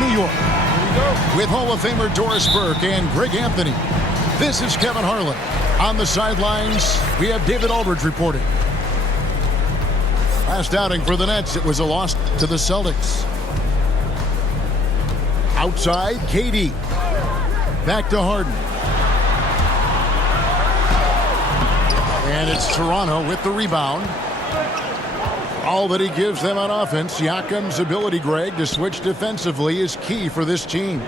New York. With Hall of Famer Doris Burke and Greg Anthony, this is Kevin Harlan. On the sidelines, we have David Aldridge reporting. Last outing for the Nets, it was a loss to the Celtics. Outside, KD. Back to Harden. And it's Toronto with the rebound. All that he gives them on offense, Siakam's ability, Greg, to switch defensively is key for this team.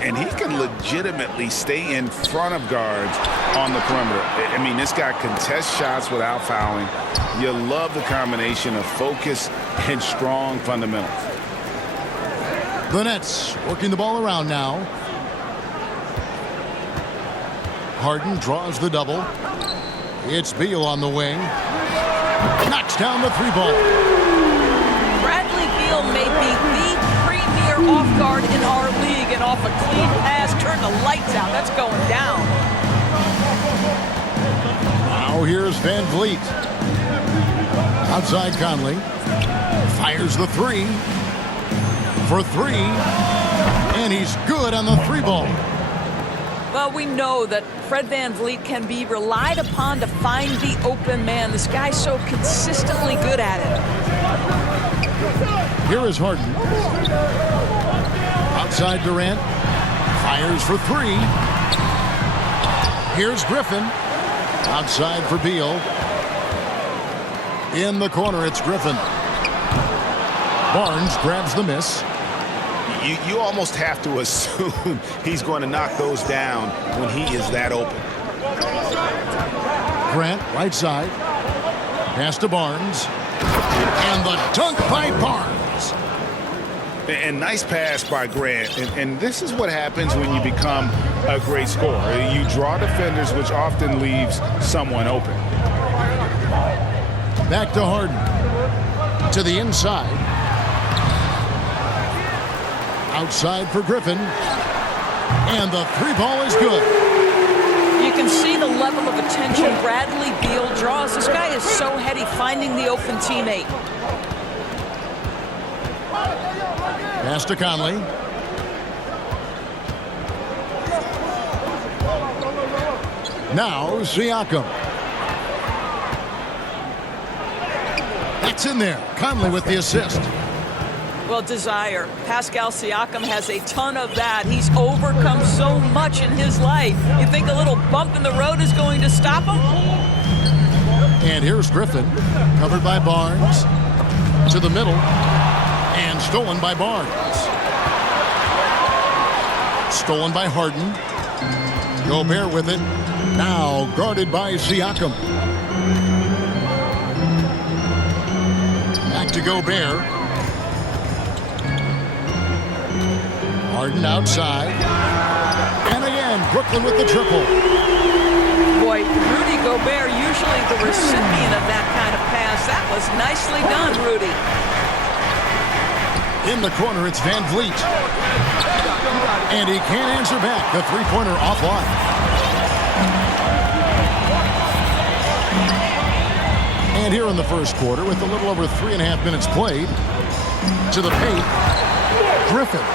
And he can legitimately stay in front of guards on the perimeter. I mean, this guy contests shots without fouling. You love the combination of focus and strong fundamentals. The Nets working the ball around now. Harden draws the double. It's Beal on the wing. Knocks down the three ball. Bradley Beal may be the premier off guard in our league, and off a clean pass, turn the lights out. That's going down. Now here's Van Vliet. Outside Conley. Fires the three. For three. And he's good on the three ball. Well, we know that Fred Van Vliet can be relied upon to find the open man. This guy's so consistently good at it. Here is Harden. Outside Durant. Fires for three. Here's Griffin. Outside for Beal. In the corner, it's Griffin. Barnes grabs the miss. You almost have to assume he's going to knock those down when he is that open. Grant, right side. Pass to Barnes. And the dunk by Barnes. And nice pass by Grant. And this is what happens when you become a great scorer. You draw defenders, which often leaves someone open. Back to Harden. To the inside. Outside for Griffin. And the three ball is good. You can see the level of attention Bradley Beal draws. This guy is so heady finding the open teammate. Pass to Conley. Now Siakam. That's in there. Conley with the assist. Well, desire. Pascal Siakam has a ton of that. He's overcome so much in his life. You think a little bump in the road is going to stop him? And here's Griffin, covered by Barnes. To the middle. And stolen by Barnes. Stolen by Harden. Gobert with it. Now guarded by Siakam. Back to Gobert. Harden outside. And again, Brooklyn with the triple. Boy, Rudy Gobert, usually the recipient of that kind of pass. That was nicely done, Rudy. In the corner, it's Van Vliet. And he can't answer back. The three-pointer offline. And here in the first quarter, with a little over 3.5 minutes played, to the paint, Griffin.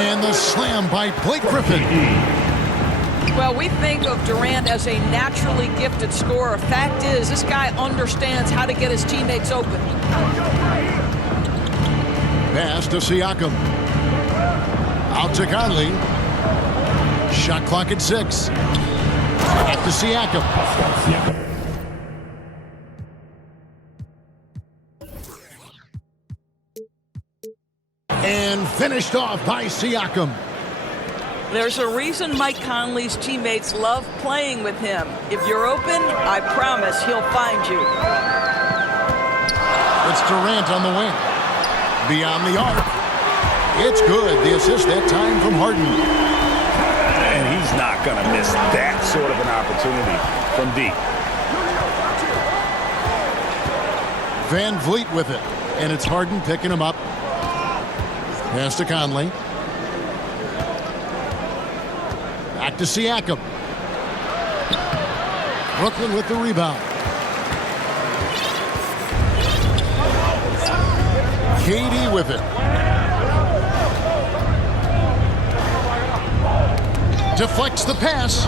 And the slam by Blake Griffin. Well, we think of Durant as a naturally gifted scorer. Fact is, this guy understands how to get his teammates open. Pass to Siakam. Out to Conley. Shot clock at 6. Back to Siakam. And finished off by Siakam. There's a reason Mike Conley's teammates love playing with him. If you're open, I promise he'll find you. It's Durant on the wing. Beyond the arc. It's good. The assist that time from Harden. And he's not going to miss that sort of an opportunity from deep. Van Vliet with it. And it's Harden picking him up. Pass to Conley. Back to Siakam. Brooklyn with the rebound. KD with it. Deflects the pass.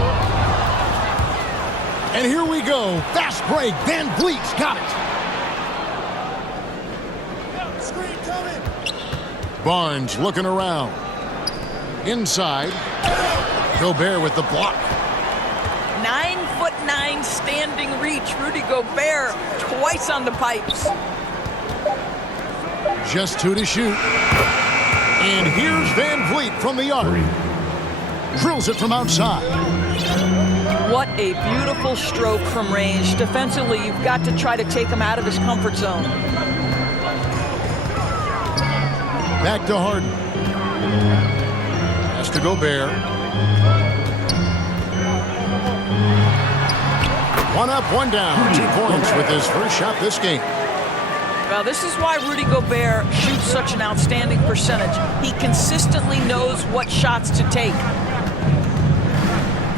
And here we go. Fast break. Van Vliet's got it. Screen coming. Barnes looking around. Inside. Gobert with the block. 9'9" standing reach. Rudy Gobert twice on the pipes. Just 2 to shoot. And here's Van Vliet from the arc. Drills it from outside. What a beautiful stroke from range. Defensively, you've got to try to take him out of his comfort zone. Back to Harden. Has to Gobert. One up, one down. 2 points with his first shot this game. Well, this is why Rudy Gobert shoots such an outstanding percentage. He consistently knows what shots to take.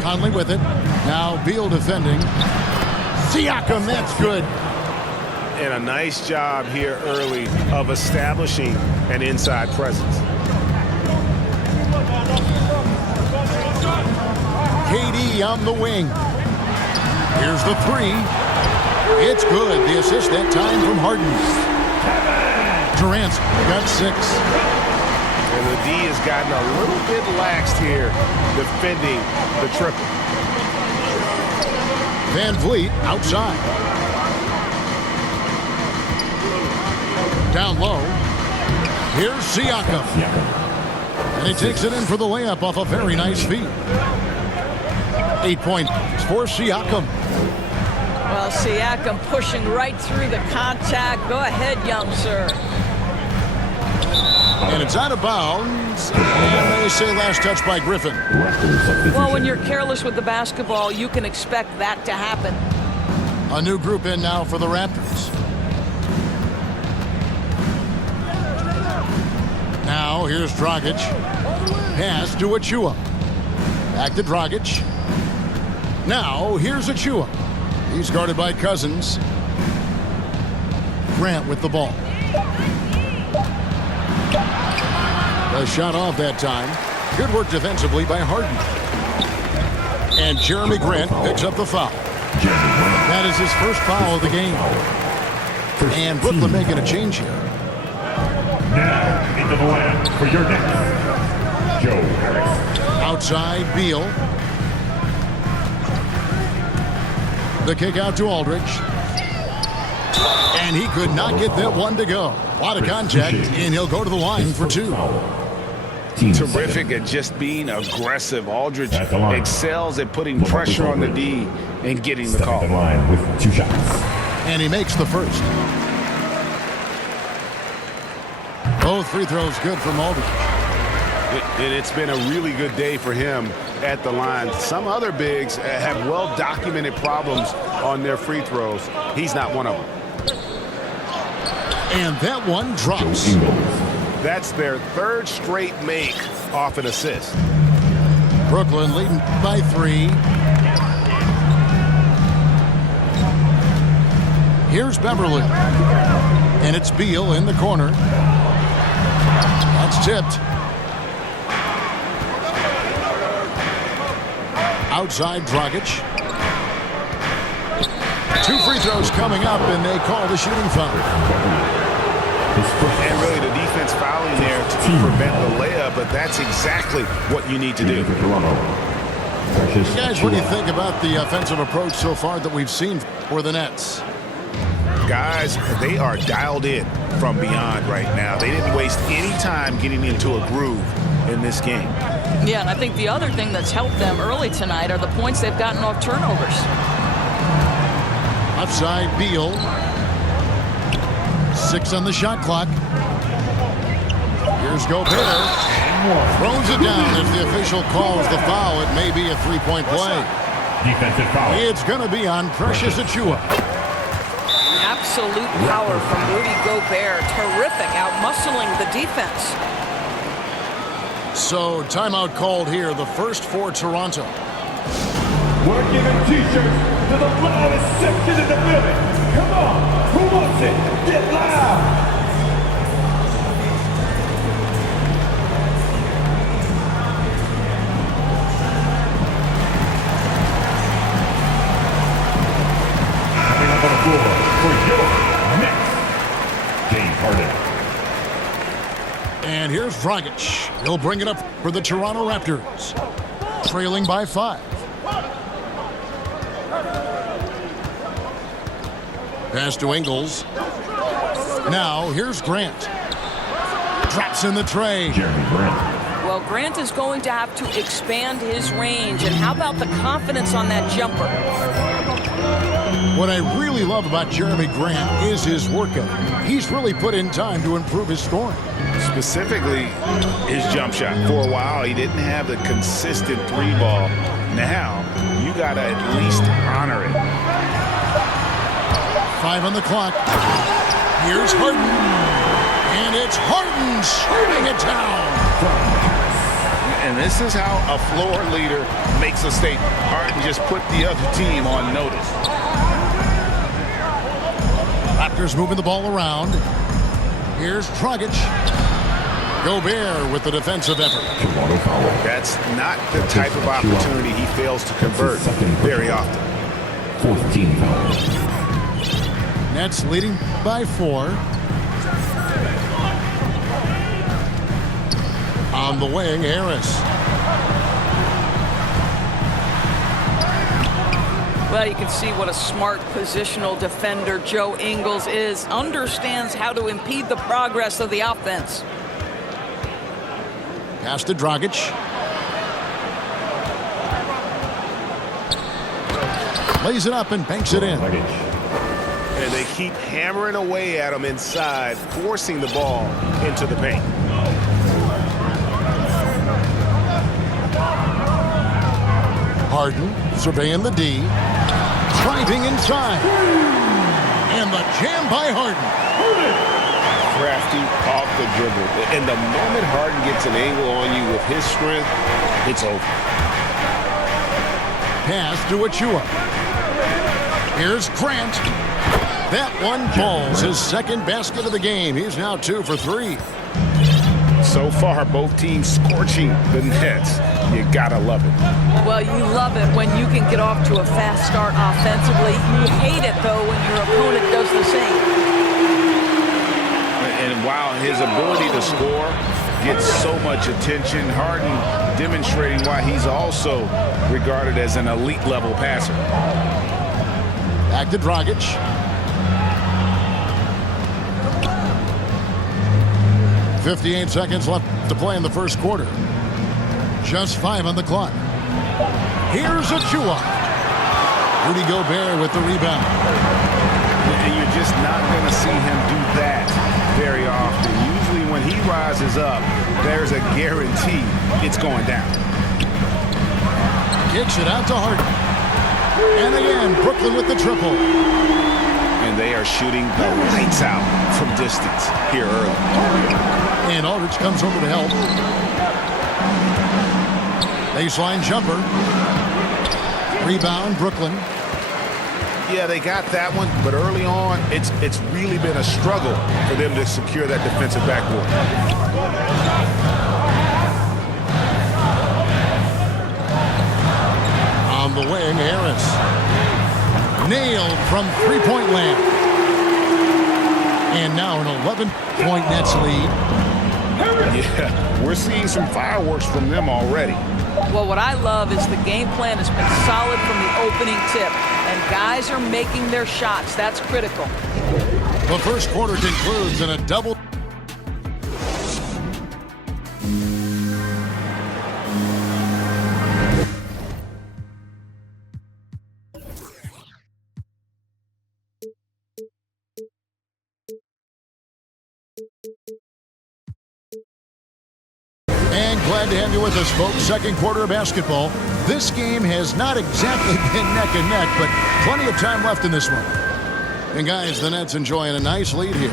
Conley with it. Now Beal defending. Siakam, that's good. And a nice job here early of establishing an inside presence. KD on the wing. Here's the 3. It's good. The assist that time from Harden. Durant got 6. And the D has gotten a little bit laxed here defending the triple. Van Vliet outside. Down low. Here's Siakam. And he takes it in for the layup off a very nice feed. 8 points for Siakam. Well, Siakam pushing right through the contact. Go ahead, young sir. And it's out of bounds. And they say last touch by Griffin. Well, when you're careless with the basketball, you can expect that to happen. A new group in now for the Raptors. Now here's Dragic. Pass to Achua. Back to Dragic. Now here's Achua. He's guarded by Cousins. Grant with the ball. A shot off that time. Good work defensively by Harden. And Jeremy Grant picks up the foul. That is his first foul of the game. And Brooklyn making a change here. Now into the line for your next, Joe Harris. Outside, Beal. The kick out to Aldridge. And he could not get that one to go. A lot of contact, and he'll go to the line for 2. Terrific at just being aggressive. Aldridge excels at putting pressure on the D and getting the call. Line with 2 shots. And he makes the first. Both free throws good from Aldridge. It's been a really good day for him at the line. Some other bigs have well-documented problems on their free throws. He's not one of them. And that one drops. That's their 3rd straight make off an assist. Brooklyn leading by 3. Here's Beverly. And it's Beal in the corner. That's tipped. Outside Dragic. 2 free throws coming up, and they call the shooting foul. And really the defense fouling there to prevent the layup, but that's exactly what you need to do. Guys, what do you think about the offensive approach so far that we've seen for the Nets? Guys, they are dialed in from beyond right now. They didn't waste any time getting into a groove in this game. Yeah, and I think the other thing that's helped them early tonight are the points they've gotten off turnovers. Outside Beal. 6 on the shot clock. Here's Gobert. Throws it down. If the official calls the foul, it may be a 3-point play. Defensive foul. It's going to be on Precious Achiuwa. Absolute power from Rudy Gobert. Terrific, out-muscling the defense. So, timeout called here, the first for Toronto. We're giving T-shirts to the loudest section in the building. Come on, who wants it? Get loud! And here's Dragic. He'll bring it up for the Toronto Raptors. Trailing by 5. Pass to Ingles. Now here's Grant. Drops in the tray. Jeremy Grant. Well, Grant is going to have to expand his range. And how about the confidence on that jumper? What I really love about Jeremy Grant is his work ethic. He's really put in time to improve his scoring. Specifically, his jump shot. For a while, he didn't have the consistent 3-ball. Now, you got to at least honor it. 5 on the clock. Here's Harden. And it's Harden shooting it down. And this is how a floor leader makes a statement. Harden just put the other team on notice. Raptors moving the ball around. Here's Dragic. Gobert with the defensive effort. Toronto foul. That's not the type of opportunity he fails to convert very often. 4th team foul. Nets leading by 4. On the wing, Harris. Well, you can see what a smart positional defender Joe Ingles is. Understands how to impede the progress of the offense. Pass to Dragic. Lays it up and banks it in. And they keep hammering away at him inside, forcing the ball into the paint. Harden surveying the D. Driving inside. And the jam by Harden. Crafty off the dribble. And the moment Harden gets an angle on you with his strength, it's over. Pass to Achua. Here's Grant. That one falls. His second basket of the game. He's now 2 for 3. So far, both teams scorching the Nets. You gotta love it. Well, you love it when you can get off to a fast start offensively. You hate it, though, when your opponent does the same. And while his ability to score gets so much attention, Harden demonstrating why he's also regarded as an elite level passer. Back to Dragic. .58 seconds left to play in the first quarter. Just 5 on the clock. Here's Achua. Rudy Gobert with the rebound. And you're just not going to see him do that very often. Usually when he rises up, there's a guarantee it's going down. Kicks it out to Harden. And again, Brooklyn with the triple. And they are shooting the lights out from distance here early. And Aldridge comes over to help. Baseline jumper. Rebound, Brooklyn. Yeah, they got that one, but early on, it's really been a struggle for them to secure that defensive backboard. On the wing, Harris. Nailed from three-point land. And now an 11-point Nets lead. Yeah, we're seeing some fireworks from them already. Well, what I love is the game plan has been solid from the opening tip, and guys are making their shots. That's critical. The first quarter concludes in a double. And glad to have you with us, folks. Second quarter of basketball. This game has not exactly been neck and neck, but plenty of time left in this one. And guys, the Nets enjoying a nice lead here.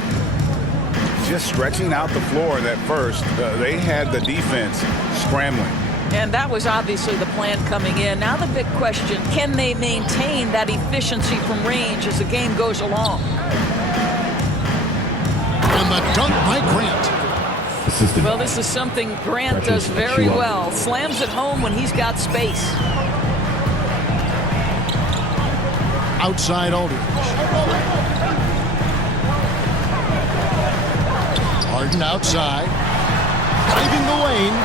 Just stretching out the floor in that first. They had the defense scrambling. And that was obviously the plan coming in. Now the big question, can they maintain that efficiency from range as the game goes along? And the dunk by Grant. Well, this is something Grant does very well. Slams it home when he's got space. Outside Aldridge. Harden outside. driving the lane.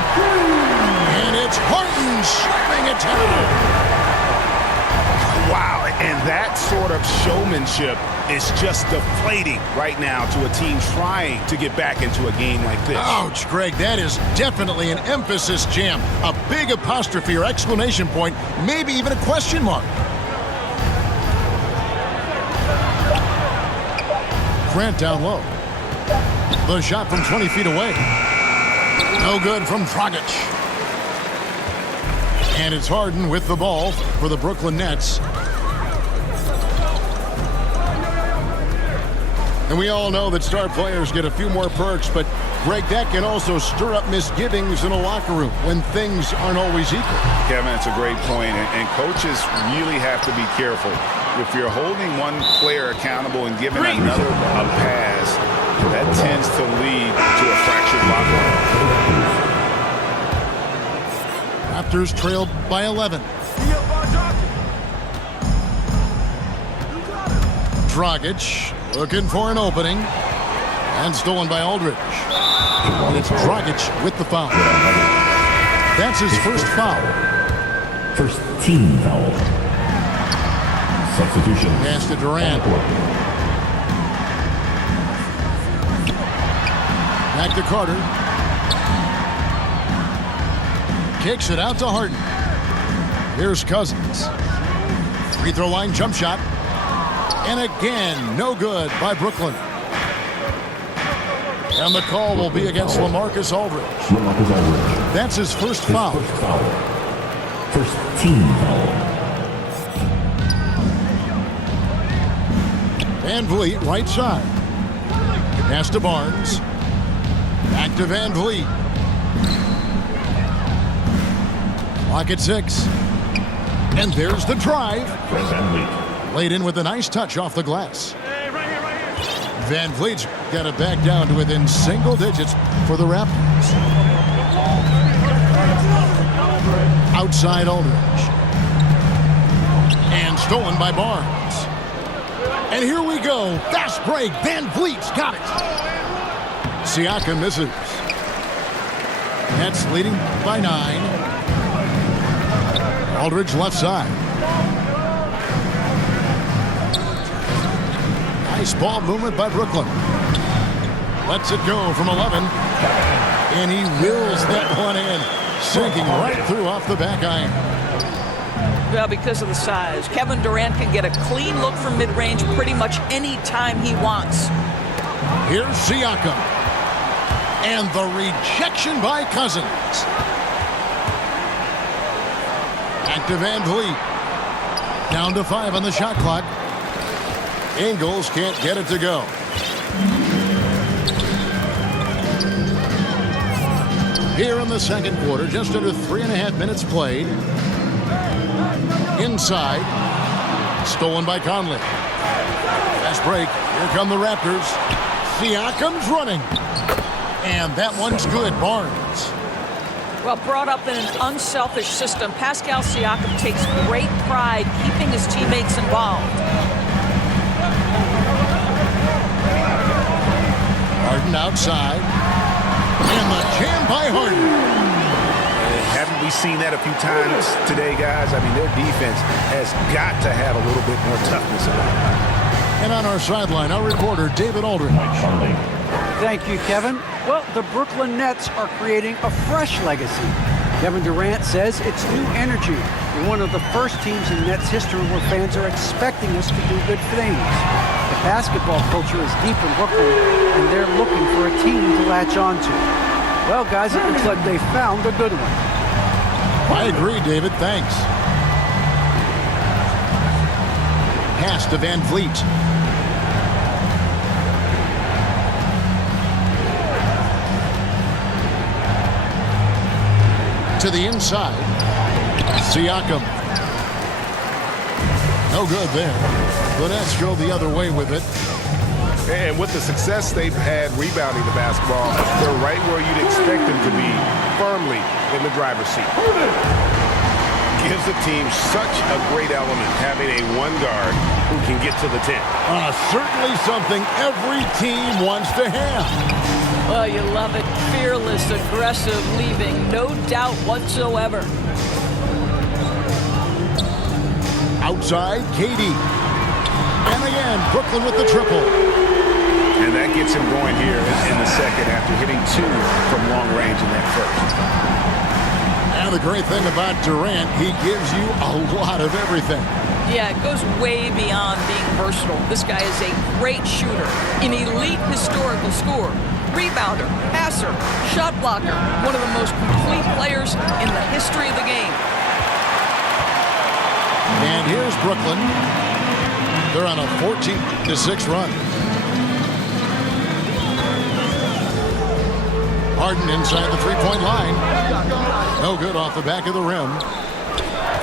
And it's Harden slamming it down. Wow, and that sort of showmanship is just deflating right now to a team trying to get back into a game like this. Ouch, Greg, that is definitely an emphasis jam. A big apostrophe or exclamation point, maybe even a question mark. Grant down low. The shot from 20 feet away. No good from Dragic. And it's Harden with the ball for the Brooklyn Nets. And we all know that star players get a few more perks, but Greg, that can also stir up misgivings in a locker room when things aren't always equal. Kevin, it's a great point, and coaches really have to be careful. If you're holding one player accountable and giving another a pass, that tends to lead to a fractured locker room. Raptors trailed by 11. Dragic looking for an opening. And stolen by Aldridge. And it's Dragic with the foul. That's his first foul. First team foul. Substitution. Pass to Durant. Back to Carter. Kicks it out to Harden. Here's Cousins. Free throw line jump shot. And again, no good by Brooklyn. And the call will be against LaMarcus Aldridge. LaMarcus Aldridge. That's his first foul. First foul. First team foul. Van Vliet, right side. Pass to Barnes. Back to Van Vliet. Clock at 6. And there's the drive. Van Vliet. Laid in with a nice touch off the glass. Van Vliet's got it back down to within single digits for the Raptors. Outside Aldridge. And stolen by Barnes. And here we go. Fast break. Van Vliet's got it. Siakam misses. Nets leading by 9. Aldridge left side. Nice ball movement by Brooklyn. Lets it go from 11. And he wills that one in. Sinking right through off the back iron. Well, because of the size. Kevin Durant can get a clean look from mid-range pretty much any time he wants. Here's Siakam. And the rejection by Cousins. Back to Van Vliet. Down to 5 on the shot clock. Ingles can't get it to go. Here in the second quarter, just under 3.5 minutes played. Inside. Stolen by Conley. Fast break. Here come the Raptors. Siakam's running. And that one's good. Barnes. Well, brought up in an unselfish system, Pascal Siakam takes great pride keeping his teammates involved. Harden outside. And the jam by Harden. Haven't we seen that a few times today, guys? I mean, their defense has got to have a little bit more toughness about it. And on our sideline, our reporter, David Aldridge. Thank you, Kevin. Well, the Brooklyn Nets are creating a fresh legacy. Kevin Durant says it's new energy. We're one of the first teams in Nets history where fans are expecting us to do good things. The basketball culture is deep in Brooklyn, and they're looking for a team to latch on to. Well, guys, it looks like they found a good one. I agree, David. Thanks. Pass to Van Vliet. To the inside. Siakam. No good there. The Nets go the other way with it. And with the success they've had rebounding the basketball, they're right where you'd expect them to be, firmly in the driver's seat. Gives the team such a great element having a one guard who can get to the 10. Certainly something every team wants to have. Well, you love it. Fearless, aggressive, leaving no doubt whatsoever. Outside, KD. And again, Brooklyn with the triple. And that gets him going here in the second after hitting 2 from long range in that first. And the great thing about Durant, he gives you a lot of everything. Yeah, it goes way beyond being versatile. This guy is a great shooter, an elite historical scorer, rebounder, passer, shot blocker, one of the most complete players in the history of the game. And here's Brooklyn. They're on a 14-6 run. Harden inside the three-point line. No good off the back of the rim.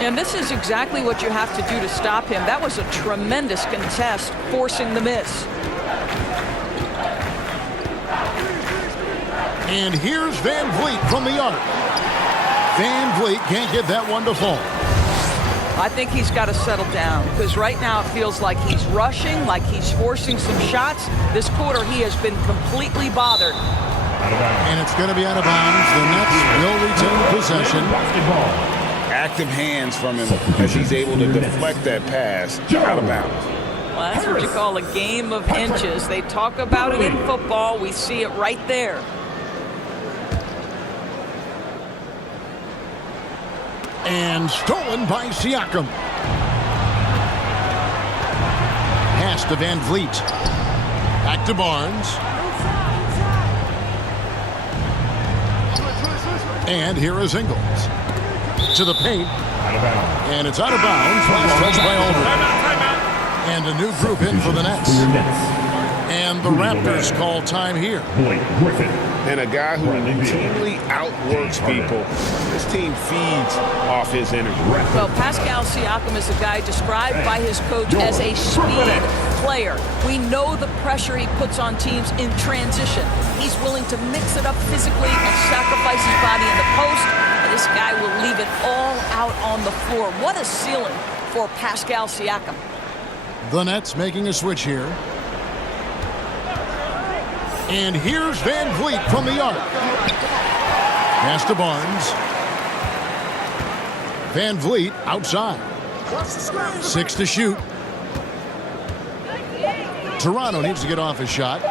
And this is exactly what you have to do to stop him. That was a tremendous contest, forcing the miss. And here's Van Vliet from the arc. Van Vliet can't get that one to fall. I think he's got to settle down because right now it feels like he's rushing, like he's forcing some shots. This quarter he has been completely bothered. And it's going to be out of bounds. The Nets will retain possession. Active hands from him as he's able to deflect that pass out of bounds. Well, that's what you call a game of inches. They talk about it in football. We see it right there. And stolen by Siakam. Pass to Van Vliet. Back to Barnes. And here is Ingles. To the paint. And it's out of bounds. Last touch by Aldridge. And a new group in for the Nets. And the Raptors call time here. And a guy who routinely outworks people. This team feeds off his energy. Well, Pascal Siakam is a guy described by his coach as a speed player. We know the pressure he puts on teams in transition. He's willing to mix it up physically and sacrifice his body in the post. And this guy will leave it all out on the floor. What a ceiling for Pascal Siakam. The Nets making a switch here. And here's Van Vliet from the arc. Pass to Barnes. Van Vliet outside. 6 to shoot. Toronto needs to get off his shot.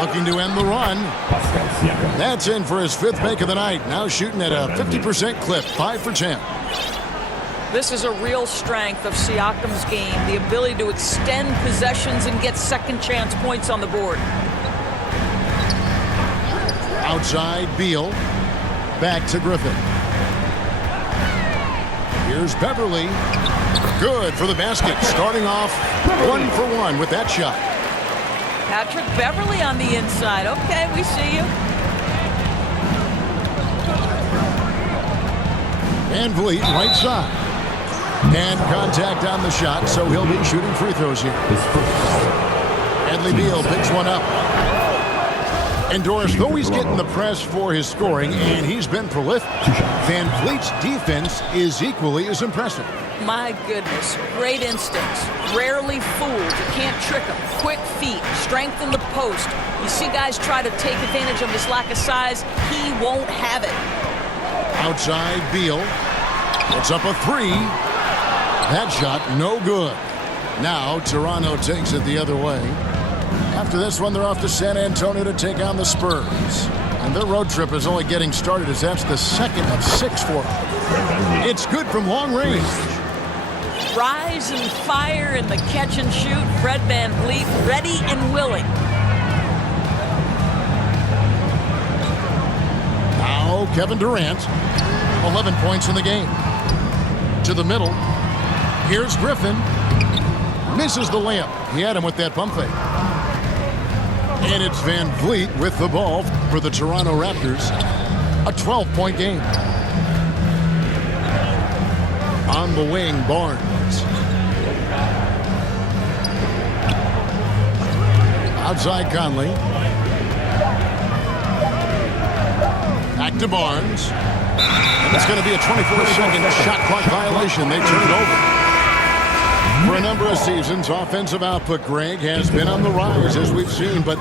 Looking to end the run. That's in for his 5th make of the night. Now shooting at a 50% clip, 5 for 10. This is a real strength of Siakam's game, the ability to extend possessions and get second chance points on the board. Outside, Beal. Back to Griffin. Here's Beverly. Good for the basket. Starting off 1 for 1 with that shot. Patrick Beverly on the inside. Okay, we see you. Van Vliet, right side. And contact on the shot, so he'll be shooting free throws here. Bradley Beal picks one up. And Doris, though he's getting the press for his scoring, and he's been prolific, Van Vliet's defense is equally as impressive. My goodness, great instincts. Rarely fooled. You can't trick him. Quick feet, strength in the post. You see guys try to take advantage of his lack of size. He won't have it. Outside, Beal. Puts up a 3. That shot, no good. Now, Toronto takes it the other way. After this one, they're off to San Antonio to take on the Spurs. And their road trip is only getting started as that's the 2nd of 6 for them. It's good from long range. Rise and fire in the catch and shoot. Fred Van Vliet ready and willing. Now Kevin Durant, 11 points in the game. To the middle. Here's Griffin. Misses the layup. He had him with that pump fake. And it's Van Vliet with the ball for the Toronto Raptors. A 12-point game. On the wing, Barnes. Outside Conley. Back to Barnes. And it's going to be a 24-second shot clock violation. They turn it over. For a number of seasons, offensive output, Greg, has been on the rise, as we've seen. But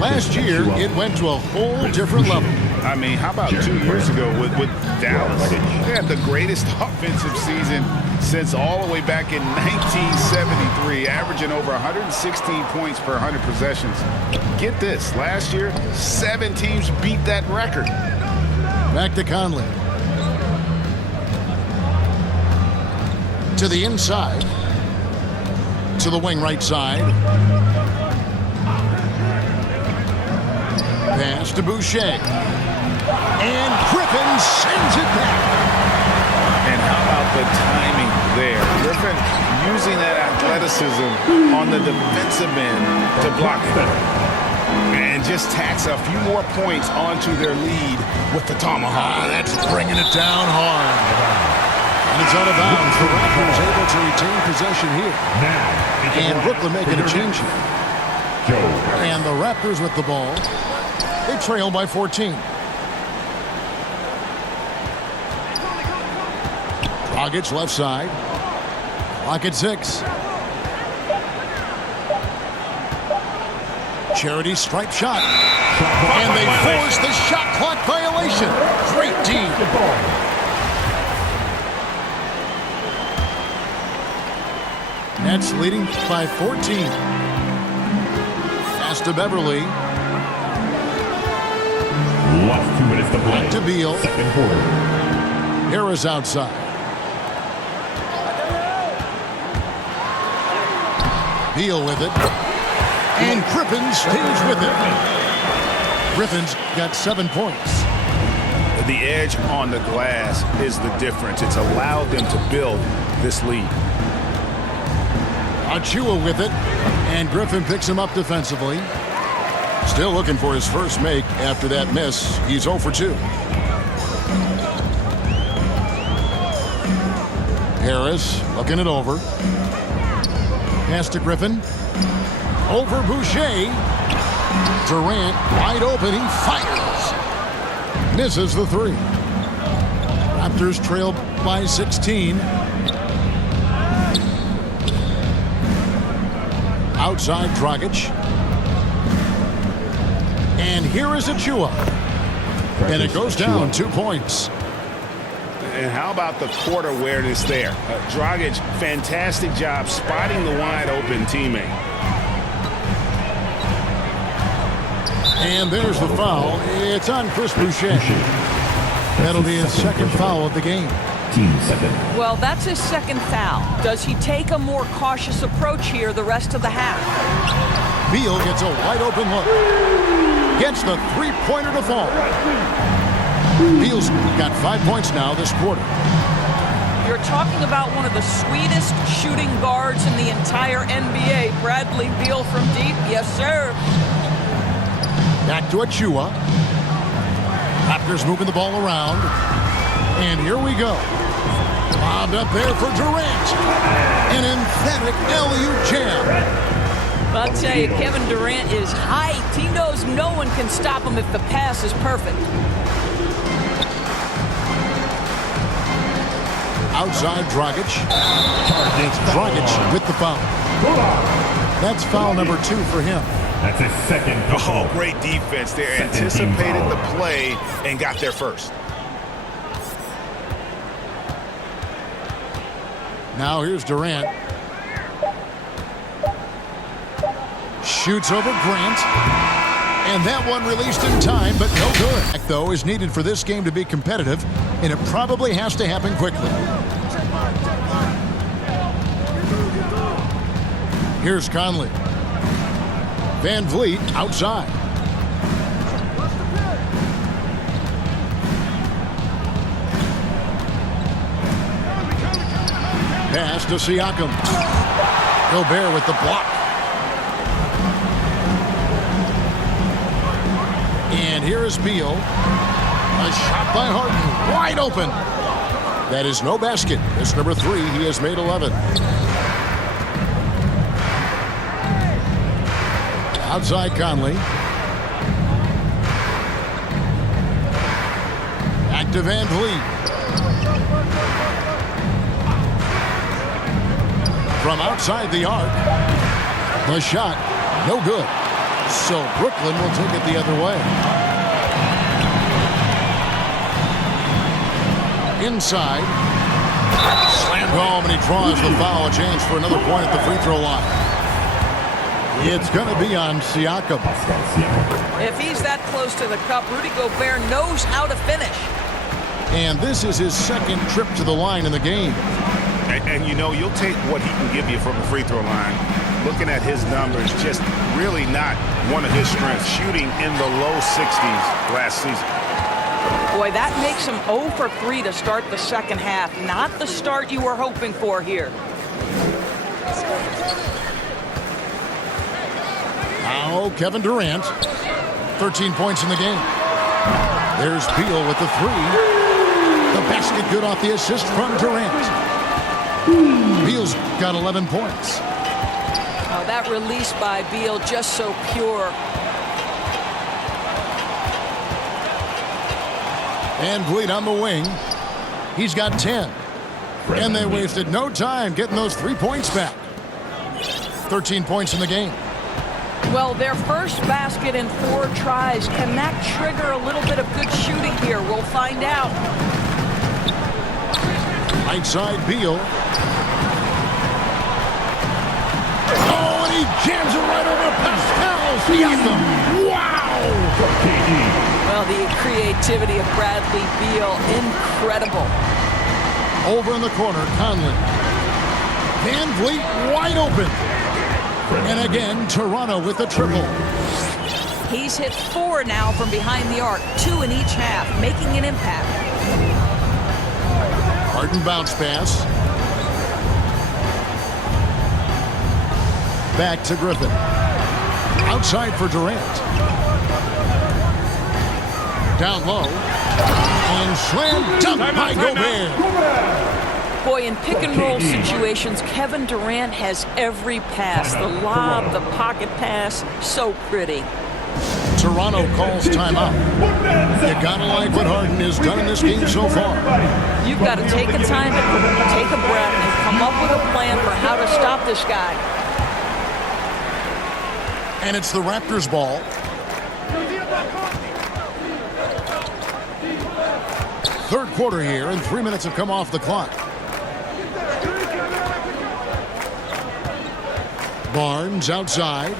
last year, it went to a whole different level. I mean, how about 2 years ago with Dallas? They had the greatest offensive season since all the way back in 1973, averaging over 116 points per 100 possessions. Get this, last year, 7 teams beat that record. Back to Conley. To the inside. To the wing right side. Pass to Boucher. And Griffin sends it back. And how about the timing there? Griffin using that athleticism on the defensive end to block it. And just tacks a few more points onto their lead with the tomahawk. That's bringing it down hard. And it's out of bounds. The Raptors able to retain possession here. And Brooklyn making a change here. And the Raptors with the ball. They trail by 14. Dragic left side. Clock at 6. Charity stripe shot. And they force the shot clock violation. Great D. Nets leading by 14. Pass to Beverly. Last 2 minutes to play. Back to Beal. Second quarter. Harris outside. Beal with it. And Griffin stays with it. Griffin's got 7 points. The edge on the glass is the difference. It's allowed them to build this lead. Achua with it, and Griffin picks him up defensively. Still looking for his first make after that miss. He's 0 for 2. Harris looking it over. Pass to Griffin. Over Boucher. Durant wide open. He fires. Misses the 3. Raptors trail by 16. Outside Dragic. And here is Achua. And it goes down 2 points. And how about the court awareness there? Dragic, fantastic job spotting the wide open teammate. And there's the foul. It's on Chris Boucher. That'll be his second foul of the game. Well, that's his second foul. Does he take a more cautious approach here the rest of the half? Beal gets a wide open look. Gets the three-pointer to fall. Beal's got 5 points now this quarter. You're talking about one of the sweetest shooting guards in the entire NBA. Bradley Beal from deep. Yes, sir. Back to Achua. Raptors moving the ball around. And here we go. Bobbed up there for Durant. An emphatic alley-oop jam. I'll tell you, Kevin Durant is hyped. He knows no one can stop him if the pass is perfect. Outside Dragic. It's Dragic with the foul. That's foul number 2 for him. That's his second. Oh, great defense there. Anticipated the play and got there first. Now here's Durant. Shoots over Grant. And that one released in time, but no good. Though is needed for this game to be competitive, and it probably has to happen quickly. Here's Conley. Van Vliet outside. Pass to Siakam. Gobert with the block. And here is Beal. A shot by Harden. Wide open. That is no basket. It's number 3. He has made 11. Outside Conley. Back to Van Vliet. from outside the arc. The shot, no good. So Brooklyn will take it the other way. Inside. Slammed home, and he draws the foul. A chance for another point at the free throw line. It's going to be on Siakam. If he's that close to the cup, Rudy Gobert knows how to finish. And this is his second trip to the line in the game. And you know, you'll take what he can give you from the free throw line. Looking at his numbers, just really not one of his strengths. Shooting in the low 60s last season. Boy, that makes him 0 for 3 to start the second half. Not the start you were hoping for here. Now Kevin Durant. 13 points in the game. There's Beal with the three. The basket good off the assist from Durant. Beal's got 11 points. Oh, that release by Beal just so pure. Van Vliet on the wing. He's got 10. And they wasted no time getting those 3 points back. 13 points in the game. Well, their first basket in 4 tries. Can that trigger a little bit of good shooting here? We'll find out. Right side, Beal. Oh, and he jams it right over Pascal Siakam. Wow! Well, the creativity of Bradley Beal, incredible. Over in the corner, Conley. Van Vliet wide open. And again, Toronto with the triple. He's hit 4 now from behind the arc, 2 in each half, making an impact. Harden bounce pass. Back to Griffin. Outside for Durant. Down low. And slam dunk by Gobert. Boy, in pick-and-roll situations, Kevin Durant has every pass. The lob, the pocket pass, so pretty. Toronto calls timeout. You gotta like what Harden has done in this game so far. You've got to take a time, take a breath, and come up with a plan for how to stop this guy. And it's the Raptors' ball. Third quarter here, and 3 minutes have come off the clock. Barnes outside.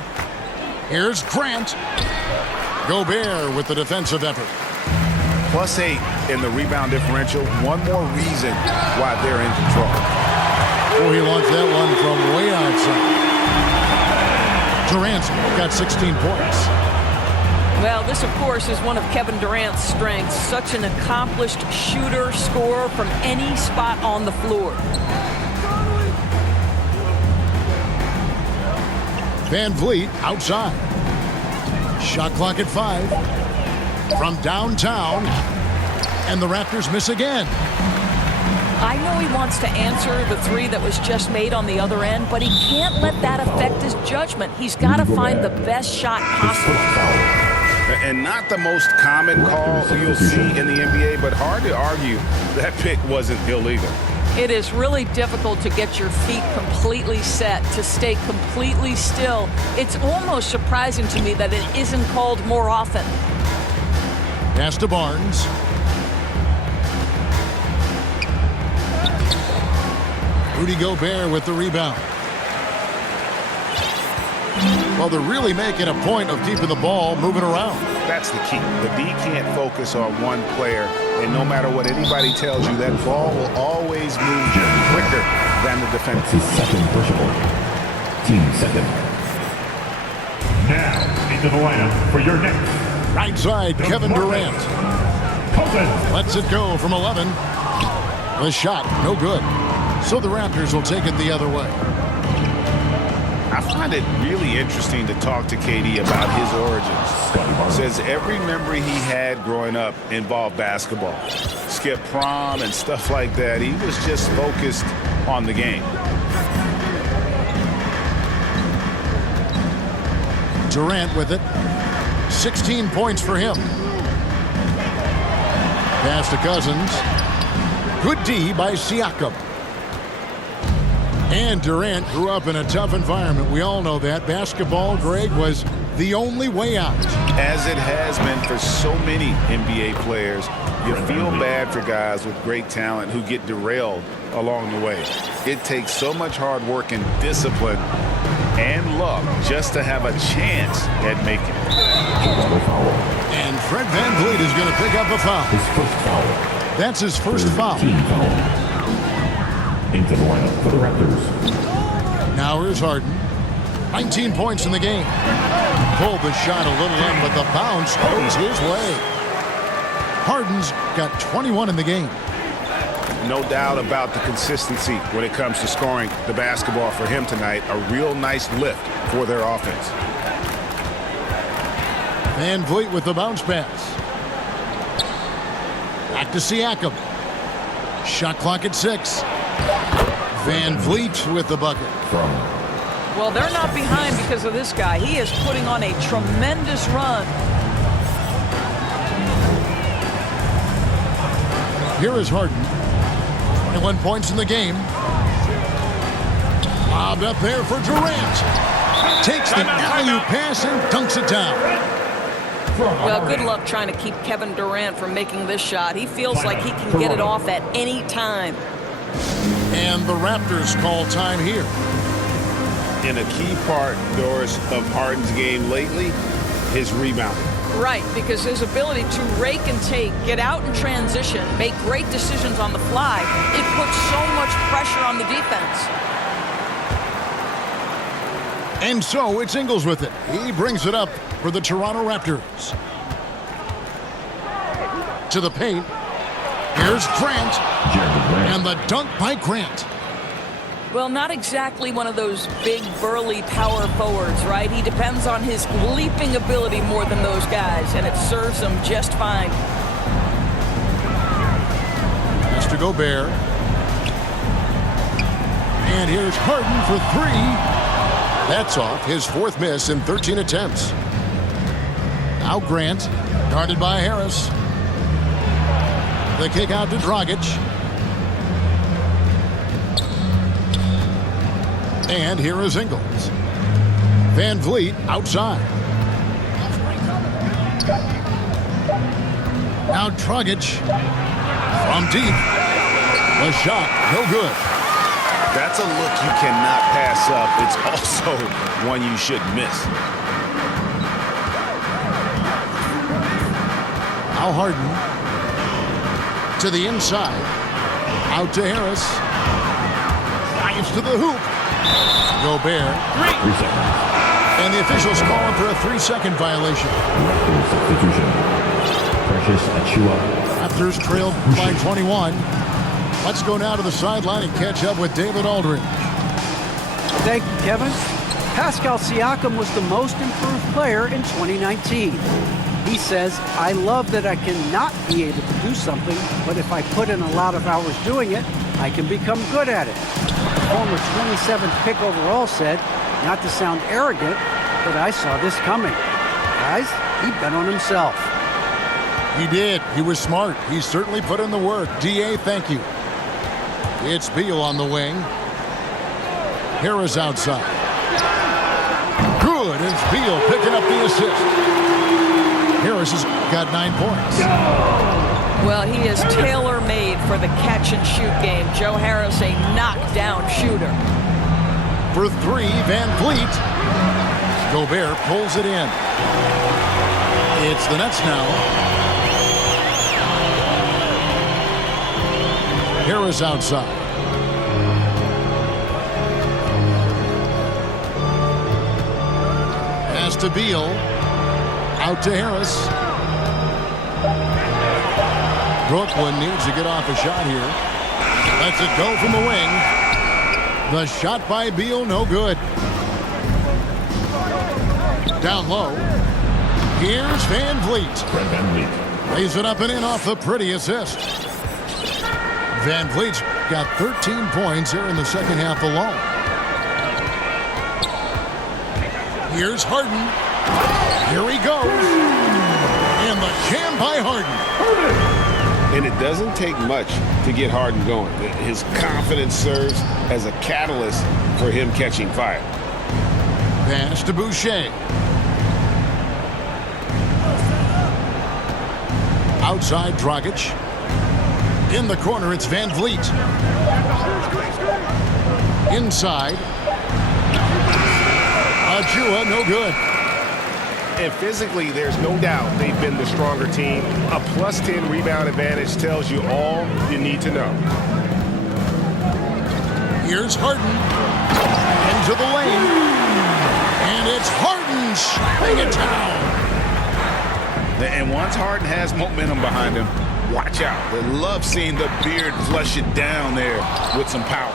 Here's Grant. Gobert with the defensive effort. +8 in the rebound differential. One more reason why they're in control. Oh, he launched that one from way outside. Durant's got 16 points. Well, this, of course, is one of Kevin Durant's strengths. Such an accomplished shooter, scorer from any spot on the floor. Van Vliet outside. Shot clock at 5. From downtown. And the Raptors miss again. I know he wants to answer the 3 that was just made on the other end, but he can't let that affect his judgment. He's got to find the best shot possible. And not the most common call you'll see in the NBA, but hard to argue that pick wasn't illegal. It is really difficult to get your feet completely set, to stay completely still. It's almost surprising to me that it isn't called more often. Pass to Barnes. Rudy Gobert with the rebound. Well, they're really making a point of keeping the ball moving around. That's the key. The D can't focus on one player, and no matter what anybody tells you, that ball will always move quicker than the defense. Second pushable. Team second. Now into the lineup for your next. Right side, Kevin Durant. Lets it go from 11. The shot, no good. So the Raptors will take it the other way. I find it really interesting to talk to KD about his origins. Says every memory he had growing up involved basketball. Skip prom and stuff like that. He was just focused on the game. Durant with it. 16 points for him. Pass to Cousins. Good D by Siakam. And Durant grew up in a tough environment. We all know that. Basketball, Greg, was the only way out. As it has been for so many NBA players, you feel bad for guys with great talent who get derailed along the way. It takes so much hard work and discipline and luck just to have a chance at making it. And Fred VanVleet is going to pick up a foul. His first foul. That's his first foul. Team foul. Into the lineup for the Raptors. Now here's Harden. 19 points in the game. Pulled the shot a little in, but the bounce goes his way. Harden's got 21 in the game. No doubt about the consistency when it comes to scoring the basketball for him tonight. A real nice lift for their offense. VanVleet with the bounce pass. Back to Siakam. Shot clock at 6. VanVleet with the bucket. Well, they're not behind because of this guy. He is putting on a tremendous run. Here is Harden. 21 points in the game. Lobbed up there for Durant. Takes the alley-oop pass and dunks it down. Well, good luck trying to keep Kevin Durant from making this shot. He feels like he can get it off at any time. And the Raptors call time here. And a key part, Doris, of Harden's game lately, his rebounding. Right, because his ability to rake and take, get out in transition, make great decisions on the fly, it puts so much pressure on the defense. And so it's Ingles with it. He brings it up for the Toronto Raptors. To the paint. Here's Grant. And the dunk by Grant. Well, not exactly one of those big, burly power forwards, right? He depends on his leaping ability more than those guys, and it serves him just fine. Mr. Gobert. And here's Harden for 3. That's off, his 4th miss in 13 attempts. Now Grant, guarded by Harris. The kick out to Dragic. And here is Ingles. VanVleet outside. Now Dragic from deep. The shot, no good. That's a look you cannot pass up. It's also one you shouldn't miss. Now Harden to the inside. Out to Harris. Drives to the hoop. Gobert. 3 seconds. And the officials calling for a 3-second violation. Raptors substitution. Precious Achiuwa. Raptors trailed by 21. Let's go now to the sideline and catch up with David Aldridge. Thank you, Kevin. Pascal Siakam was the most improved player in 2019. He says, I love that I cannot be able to do something, but if I put in a lot of hours doing it, I can become good at it. The former 27th pick overall said, not to sound arrogant, but I saw this coming. Guys, he bet on himself. He did. He was smart. He certainly put in the work. D.A., thank you. It's Beal on the wing. Harris outside. Good. It's Beal picking up the assist. Harris has got 9 points. Well, he is tailor-made for the catch-and-shoot game. Joe Harris, a knockdown shooter. For 3, VanVleet. Gobert pulls it in. It's the Nets now. Harris outside. Pass to Beal. Out to Harris. Brooklyn needs to get off a shot here. Lets it go from the wing. The shot by Beal, no good. Down low. Here's VanVleet. Fred VanVleet. Lays it up and in off the pretty assist. VanVleet's got 13 points here in the second half alone. Here's Harden. Here he goes. And the jam by Harden. and it doesn't take much to get Harden going. His confidence serves as a catalyst for him catching fire. Pass to Boucher. Outside Dragic. In the corner, it's Van Vliet. Inside. Achua, no good. And physically, there's no doubt they've been the stronger team. A plus 10 rebound advantage tells you all you need to know. Here's Harden. Into the lane. And it's Harden shutting it down. And once Harden has momentum behind him, watch out. They love seeing the beard flush it down there with some power.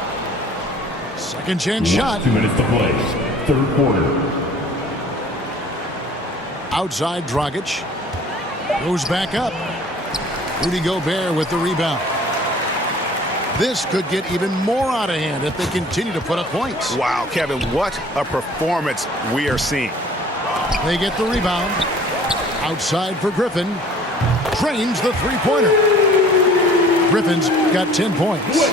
Second chance shot. 2 minutes to play. Third quarter. Outside Dragic. Goes back up. Rudy Gobert with the rebound. This could get even more out of hand if they continue to put up points. Wow, Kevin, what a performance we are seeing. They get the rebound. Outside for Griffin. Drains the three-pointer. Griffin's got 10 points.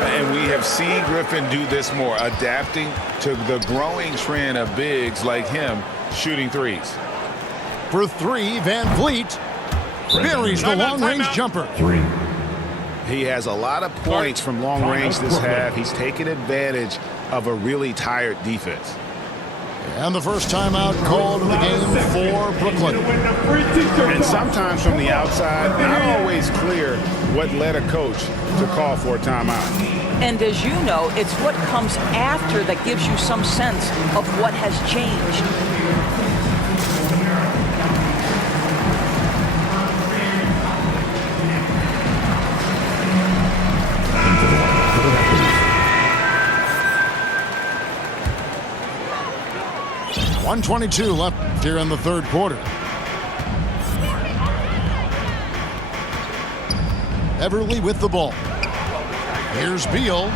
And we have seen Griffin do this more, adapting to the growing trend of bigs like him shooting threes. For three, Van Vliet buries the long-range jumper. 3. He has a lot of points from long range this half. He's taken advantage of a really tired defense. And the first timeout called in the game for Brooklyn. And sometimes from the outside, not always clear what led a coach to call for a timeout. And as you know, it's what comes after that gives you some sense of what has changed. .122 left here in the third quarter. Everly with the ball. Here's Beal.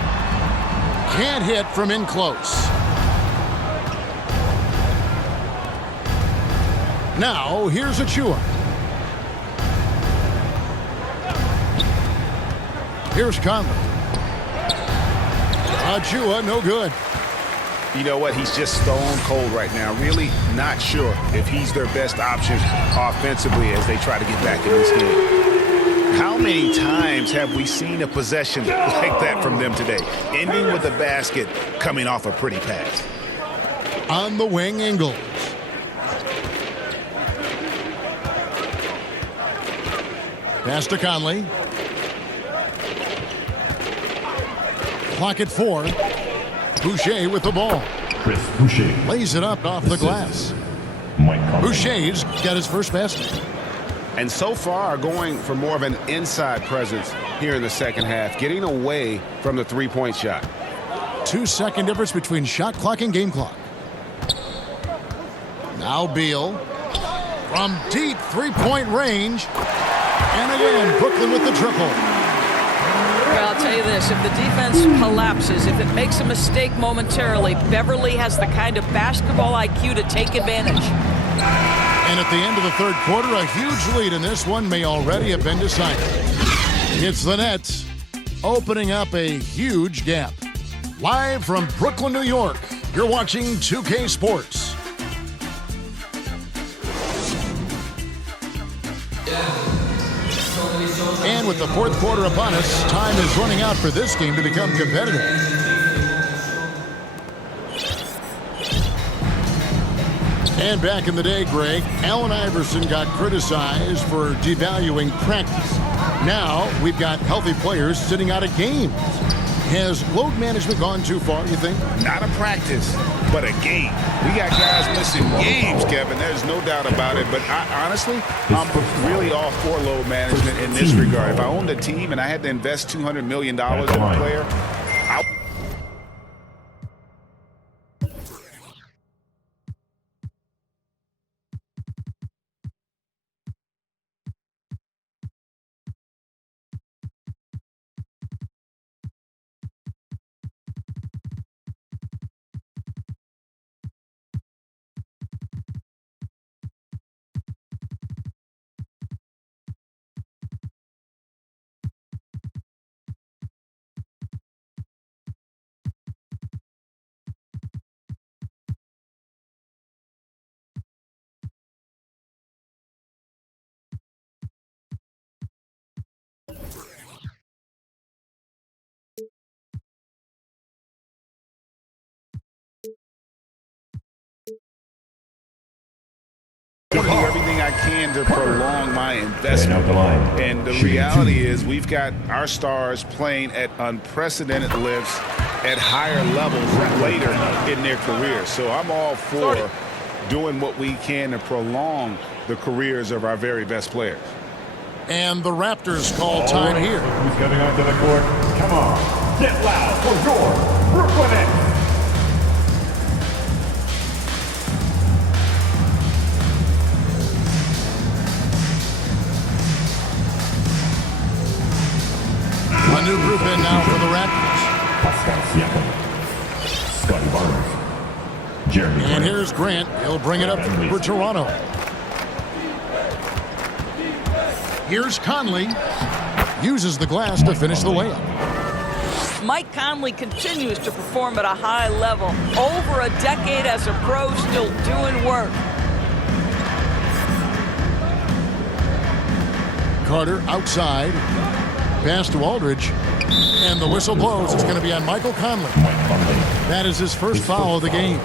Can't hit from in close. Now, here's Achua. Here's Conley. Achua, no good. You know what? He's just stone cold right now. Really not sure if he's their best option offensively as they try to get back in this game. How many times have we seen a possession like that from them today? Ending with a basket coming off a pretty pass. On the wing, Ingles. Pass to Conley. Clock at 4. Boucher with the ball. Chris Boucher. Lays it up off the glass. Boucher's got his first basket. And so far going for more of an inside presence here in the second half, getting away from the three-point shot. 2-second difference between shot clock and game clock. Now Beal from deep three-point range. And again, Brooklyn with the triple. Well, I'll tell you this, if the defense collapses, if it makes a mistake momentarily, Beverly has the kind of basketball IQ to take advantage. And at the end of the third quarter, a huge lead in this one may already have been decided. It's the Nets opening up a huge gap. Live from Brooklyn, New York, you're watching 2K Sports. And with the fourth quarter upon us, time is running out for this game to become competitive. And back in the day, Greg, Allen Iverson got criticized for devaluing practice. Now we've got healthy players sitting out of games. Has load management gone too far, you think? Not a practice, but a game. We got guys missing games, Kevin. There's no doubt about it. But honestly, I'm really all for load management in this regard. If I owned a team and I had to invest $200 million in a player, can to prolong my investment. And the reality is we've got our stars playing at unprecedented lifts at higher levels later in their careers. So I'm all for doing what we can to prolong the careers of our very best players. And the Raptors call time here. Who's coming onto the court? Come on, get loud for your Brooklyn Nets. A new group in now for the Raptors. Scotty Barnes. Jeremy And here's Grant. He'll bring it up for Toronto. Here's Conley. Uses the glass to finish the layup. Mike Conley continues to perform at a high level. Over a decade as a pro, still doing work. Carter outside. Pass to Aldridge. And the whistle blows. It's going to be on Michael Conley. That is his first foul of the game.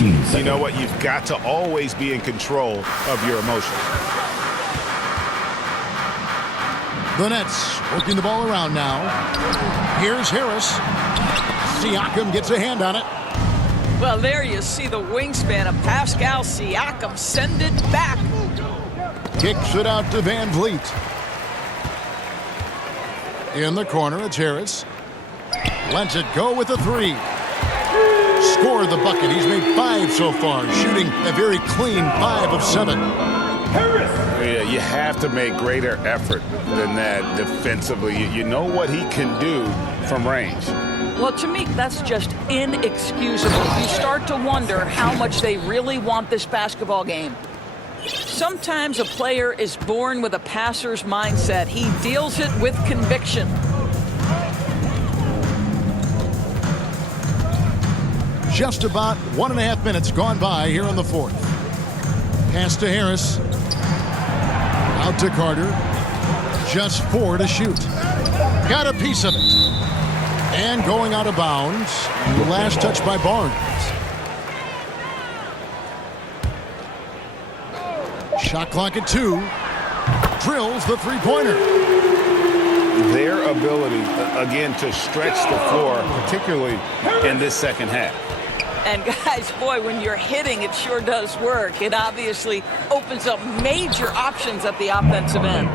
You know what? You've got to always be in control of your emotions. The Nets working the ball around now. Here's Harris. Siakam gets a hand on it. Well, there you see the wingspan of Pascal Siakam. Send it back. Kicks it out to Van Vliet. In the corner, it's Harris. Lets it go with a three. Scored the bucket. He's made 5 so far, shooting a very clean 5 of 7. Yeah, you have to make greater effort than that defensively. You know what he can do from range. Well, to me, that's just inexcusable. You start to wonder how much they really want this basketball game. Sometimes a player is born with a passer's mindset. He deals it with conviction. Just about 1.5 minutes gone by here in the fourth. Pass to Harris. Out to Carter. Just 4 to shoot. Got a piece of it. And going out of bounds. Last touch by Barnes. Shot clock at 2. Drills the three-pointer. Their ability, again, to stretch the floor, particularly in this second half. And guys, boy, when you're hitting, it sure does work. It obviously opens up major options at the offensive end.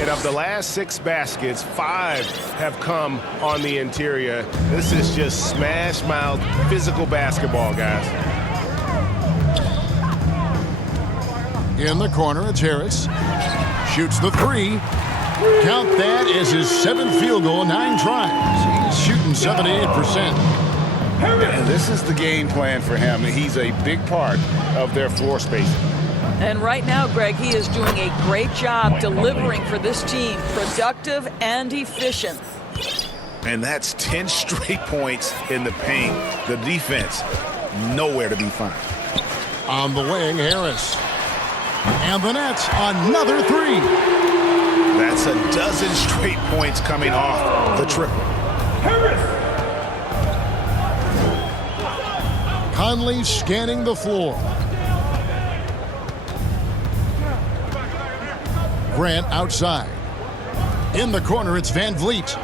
And of the last 6 baskets, 5 have come on the interior. This is just smash mouth physical basketball, guys. In the corner, it's Harris. Shoots the 3. Count that as his 7th field goal, 9 tries. He's shooting 78%. And this is the game plan for him. He's a big part of their floor spacing. And right now, Greg, he is doing a great job delivering for this team, productive and efficient. And that's 10 straight points in the paint. The defense, nowhere to be found. On the wing, Harris. And the Nets, another 3. That's a dozen straight points coming off the triple. Harris! Conley scanning the floor. Grant outside. In the corner, it's Van Vliet.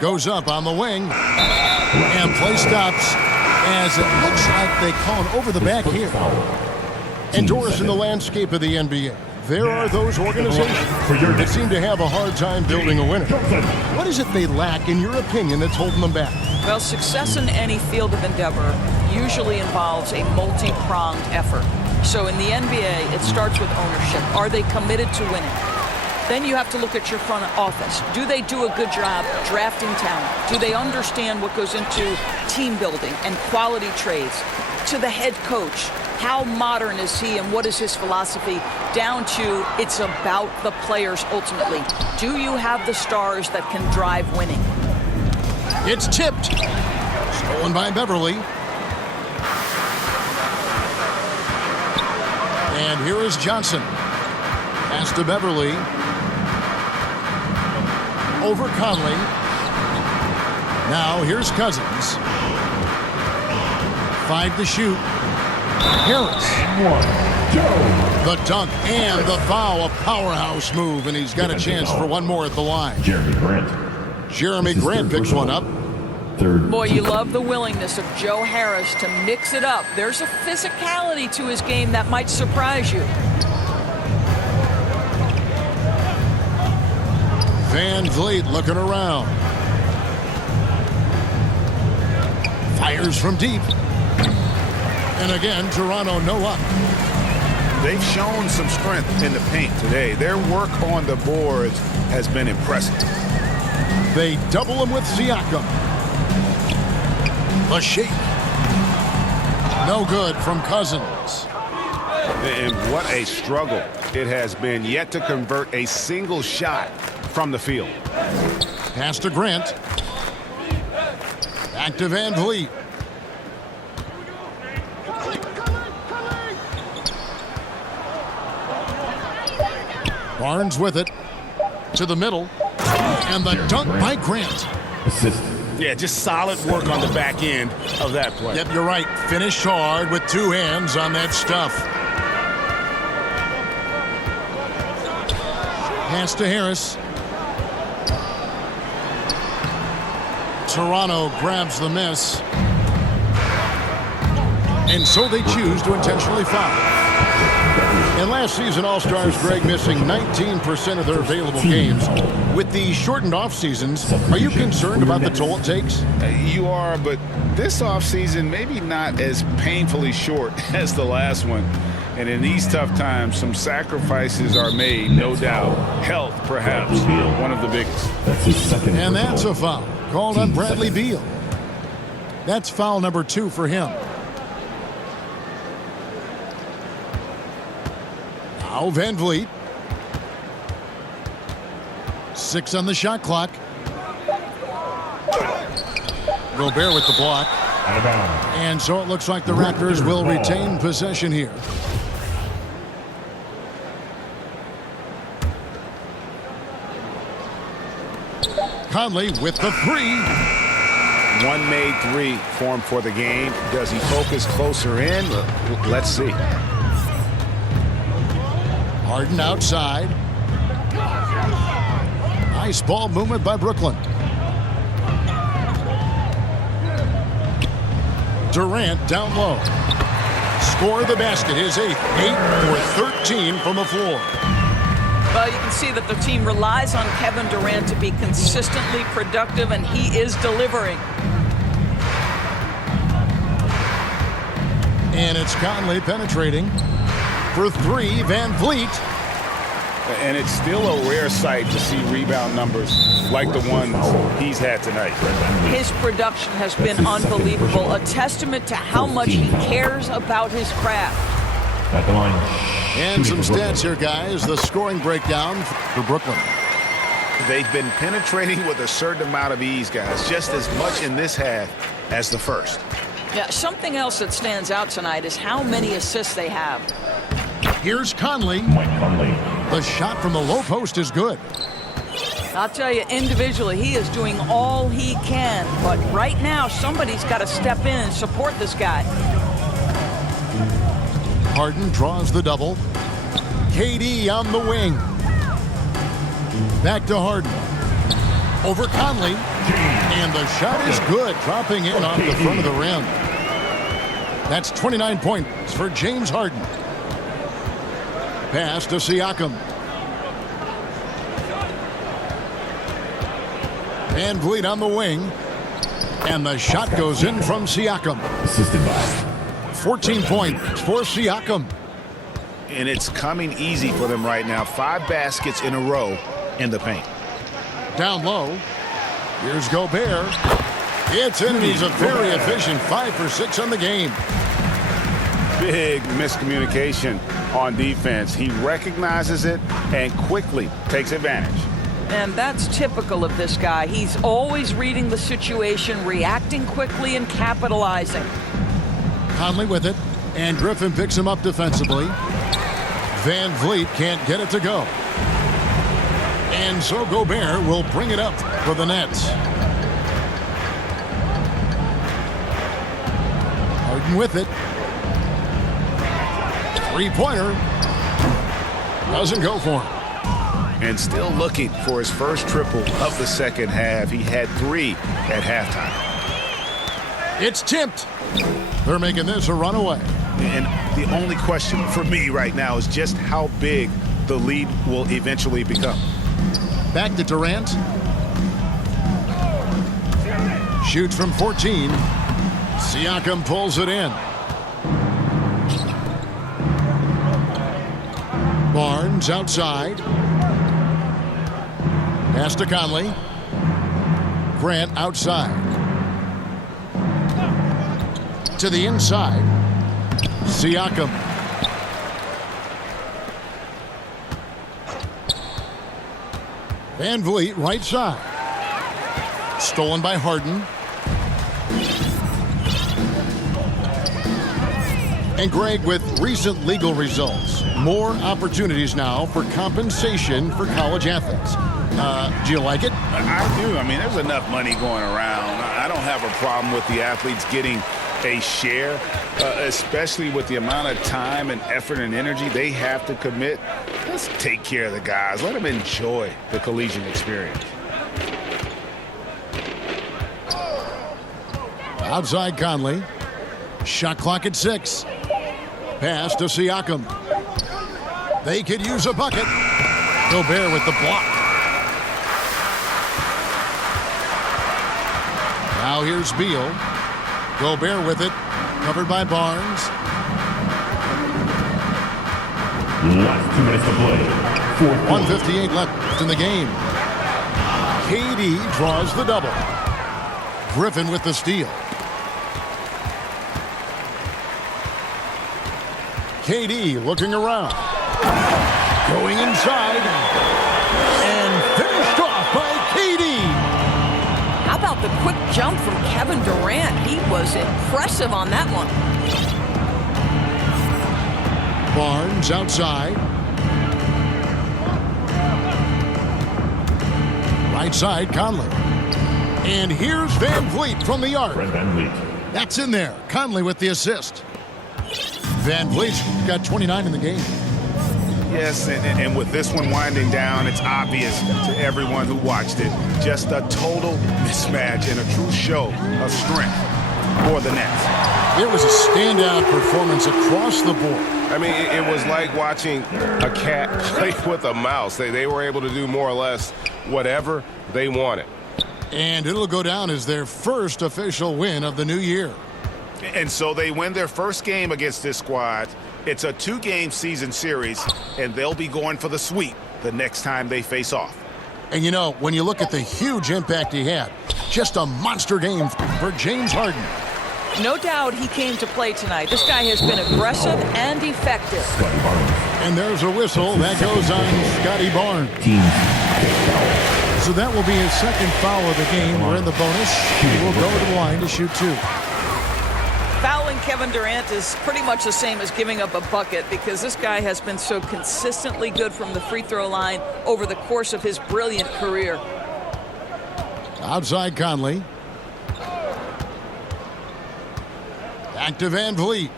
Goes up on the wing. And play stops as it looks like they call him over the back here. And Doris, in the landscape of the NBA, there are those organizations that seem to have a hard time building a winner. What is it they lack, in your opinion, that's holding them back? Well, success in any field of endeavor usually involves a multi-pronged effort. So in the NBA, it starts with ownership. Are they committed to winning? Then you have to look at your front office. Do they do a good job drafting talent? Do they understand what goes into team building and quality trades? To the head coach, how modern is he and what is his philosophy? Down to it's about the players ultimately. Do you have the stars that can drive winning? It's tipped. Stolen by Beverly. And here is Johnson. Pass to Beverly. Over Conley. Now here's Cousins. 5 to shoot. Harris. The dunk and the foul. A powerhouse move, and he's got a chance for one more at the line. Jeremy Grant picks one up. Boy, you love the willingness of Joe Harris to mix it up. There's a physicality to his game that might surprise you. Van Vliet looking around. Fires from deep. And again, Toronto no luck. They've shown some strength in the paint today. Their work on the boards has been impressive. They double him with Siakam. The shake. No good from Cousins. And what a struggle it has been yet to convert a single shot from the field. Pass to Grant. Back to Van Vliet. Barnes with it. To the middle. And the dunk by Grant. Yeah, just solid work on the back end of that play. Yep, you're right. Finish hard with 2 hands on that stuff. Pass to Harris. Toronto grabs the miss. And so they choose to intentionally foul. And last season, All-Stars Greg missing 19% of their available games. With the shortened off seasons, are you concerned about the toll it takes? You are, but this offseason maybe not as painfully short as the last one. And in these tough times, some sacrifices are made, no doubt. Health, perhaps, one of the biggest. And that's a foul called on Bradley Beal. That's foul number 2 for him. Now Van Vliet. 6 on the shot clock. Gobert with the block. And so it looks like the Raptors will retain possession here. Conley with the 3. One made 3 for him for the game. Does he focus closer in? Let's see. Harden outside. Nice ball movement by Brooklyn. Durant down low. Score the basket, his 8th. 8 for 13 from the floor. Well, you can see that the team relies on Kevin Durant to be consistently productive, and he is delivering. And it's Conley penetrating. For 3, Van Vliet. And it's still a rare sight to see rebound numbers like the ones he's had tonight. His production has been unbelievable, a testament to how much he cares about his craft. At the line. And some stats here, guys. The scoring breakdown for Brooklyn. They've been penetrating with a certain amount of ease, guys, just as much in this half as the first. Yeah, something else that stands out tonight is how many assists they have. Here's Conley. The shot from the low post is good. I'll tell you, individually, he is doing all he can. But right now, somebody's got to step in and support this guy. Harden draws the double. KD on the wing. Back to Harden. Over Conley. And the shot is good, dropping in off the front of the rim. That's 29 points for James Harden. Pass to Siakam. Van Vliet on the wing. And the shot goes in from Siakam. Assisted by 14 points for Siakam. And it's coming easy for them right now. 5 baskets in a row in the paint. Down low. Here's Gobert. It's in, and he's a very efficient 5 for 6 on the game. Big miscommunication on defense. He recognizes it and quickly takes advantage. And that's typical of this guy. He's always reading the situation, reacting quickly, and capitalizing. Conley with it, and Griffin picks him up defensively. Van Vliet can't get it to go. And so Gobert will bring it up for the Nets. Harden Harden with it. Three-pointer. Doesn't go for him. And still looking for his first triple of the second half. He had 3 at halftime. It's tipped. They're making this a runaway. And the only question for me right now is just how big the lead will eventually become. Back to Durant. Shoots from 14. Siakam pulls it in. Barnes outside. Pass to Conley. Grant outside. To the inside. Siakam. Van Vliet right side. Stolen by Harden. And Greg, with recent legal results, more opportunities now for compensation for college athletes. Do you like it? I do. I mean, there's enough money going around. I don't have a problem with the athletes getting a share, especially with the amount of time and effort and energy they have to commit. Let's take care of the guys. Let them enjoy the collegiate experience. Outside Conley. Shot clock at 6. Pass to Siakam. They could use a bucket. Gobert with the block. Now here's Beal. Gobert with it. Covered by Barnes. Last 2 minutes to play. 1:58 left in the game. KD draws the double. Griffin with the steal. KD looking around. Going inside. And finished off by KD. How about the quick jump from Kevin Durant? He was impressive on that one. Barnes outside. Right side, Conley. And here's Van Vliet from the arc. Van Vliet. That's in there. Conley with the assist. Van Vliet's got 29 in the game. Yes, and with this one winding down, it's obvious to everyone who watched it. Just a total mismatch and a true show of strength for the Nets. It was a standout performance across the board. I mean, it was like watching a cat play with a mouse. They were able to do more or less whatever they wanted. And it'll go down as their first official win of the new year. And so they win their first game against this squad. It's a 2-game season series, and they'll be going for the sweep the next time they face off. And you know, when you look at the huge impact he had, just a monster game for James Harden. No doubt he came to play tonight. This guy has been aggressive and effective. And there's a whistle that goes on Scotty Barnes. So that will be his second foul of the game. We're in the bonus. He will go to the line to shoot 2. Fouling Kevin Durant is pretty much the same as giving up a bucket because this guy has been so consistently good from the free throw line over the course of his brilliant career. Outside Conley. Back to Van Vliet.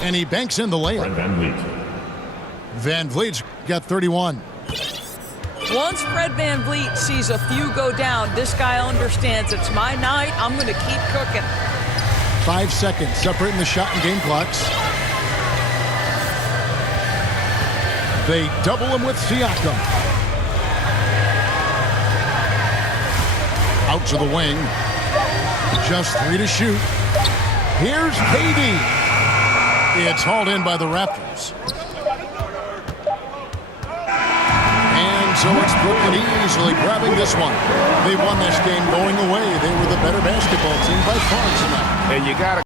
And he banks in the layup. Van Vliet. Van Vliet's got 31. Once Fred Van Vliet sees a few go down, this guy understands it's my night. I'm going to keep cooking. 5 seconds separating the shot and game clocks. They double him with Siakam. Out to the wing. Just 3 to shoot. Here's KD. It's hauled in by the Raptors. So it's Brooklyn easily grabbing this one. They won this game going away. They were the better basketball team by far tonight. And you got to